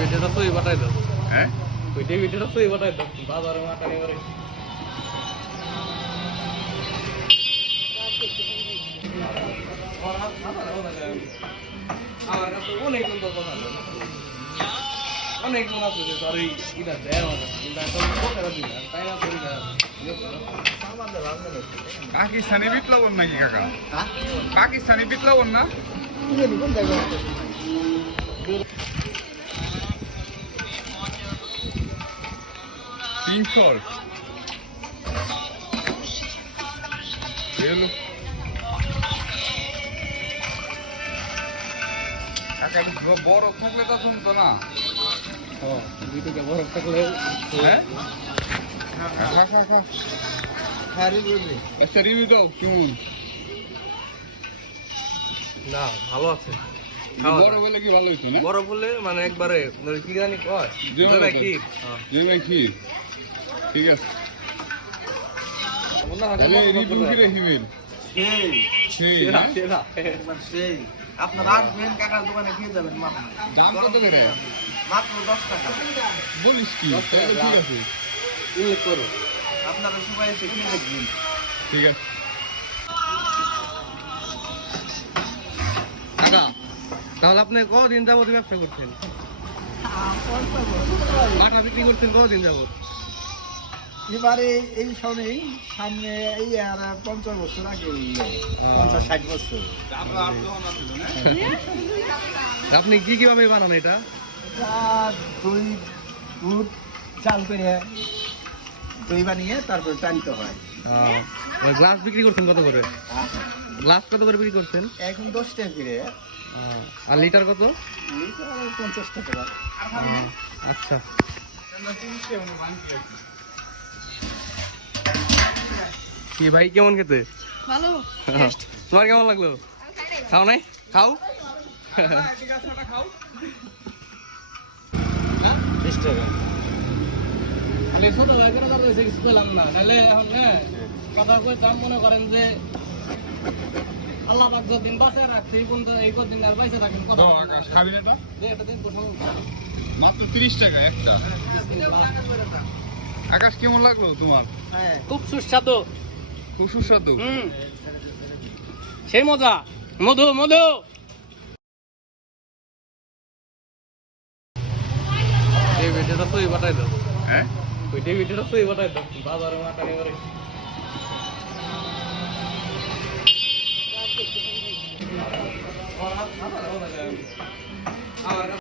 ভিডিওটা তুই পাঠাই দাও। হ্যাঁ ওই ভিডিওটা তুই পাঠাই দাও বাজারে মাখানি করে। আমার কাছে অনেক সুন্দর কথা অনেক মনে আছে যে তোর এই ইটা দেয় কিন্তু এখন কোথায় দিন তাই না করি না পাকিস্তানি বিপ্লবন নাকি কাকা? পাকিস্তানি বিপ্লবন না? তিনশোর কাকা বরফ থাকলে তো শুনতো না। বরফ থাকলে হ্যাঁ খা খা খা একটা রিভিউ দাও কেমন? না ভালো আছে। বরফ হলে কি ভালো হইতো না? বরফ হলে মানে একবারে কি জানি কয় জমে ক্ষীর। ঠিক আছে রিভিউ কি রে হিমেল? আপনার আসবেন কাকার দোকানে খেয়ে যাবেন মাত্র। দাম কত করে? মাত্র 10 টাকা। বলিস কি? তাহলে ঠিক আছে উল্লেখ করো। আপনারা সবাই এসে খেয়ে দেখবেন। ঠিক আছে কাকা তাহলে আপনি কদিন যাবত ব্যবসা করছেন? পাঠা বিক্রি করছেন কদিন যাবত? এবারে এই সনেই সামনে এই আর 50 বছর আগে 50-60 বছর। আপনি কি কিভাবে বানান এটা? দই দুধ চাল করে দই বানিয়ে তারপর টানতে হয়। গ্লাস বিক্রি করছেন কত করে? গ্লাস কত করে বিক্রি করছেন? এখন 10 টাকা করে। আর লিটার কত? লিটার 50 টাকা। আচ্ছা কি ভাই কেমন খেতে? ভালো তোমার কেমন লাগলো? খাও নাই? খাও 20 টাকা। খালি ছোট জায়গাটা যাতে কিছু পেলাম না তাহলে এখন কথা কইতাম মনে করেন যে আল্লাহ পাক যতদিন বাঁচায় রাখছে এই কদিন আর বাইসে রাখেন কথা খাবি না একটা দিন মাত্র 30 টাকা একটা। আকাশ কেমন লাগলো তোমার? হ্যাঁ খুব সুস্বাদু খুব সুস্বাদু। সেই মজা মধু মধু এই ভিডিওটা তুই পাঠাই দাও। হ্যাঁ ওই ভিডিওটা তুই পাঠাই দাও বাজারে মাখানি করে। আমার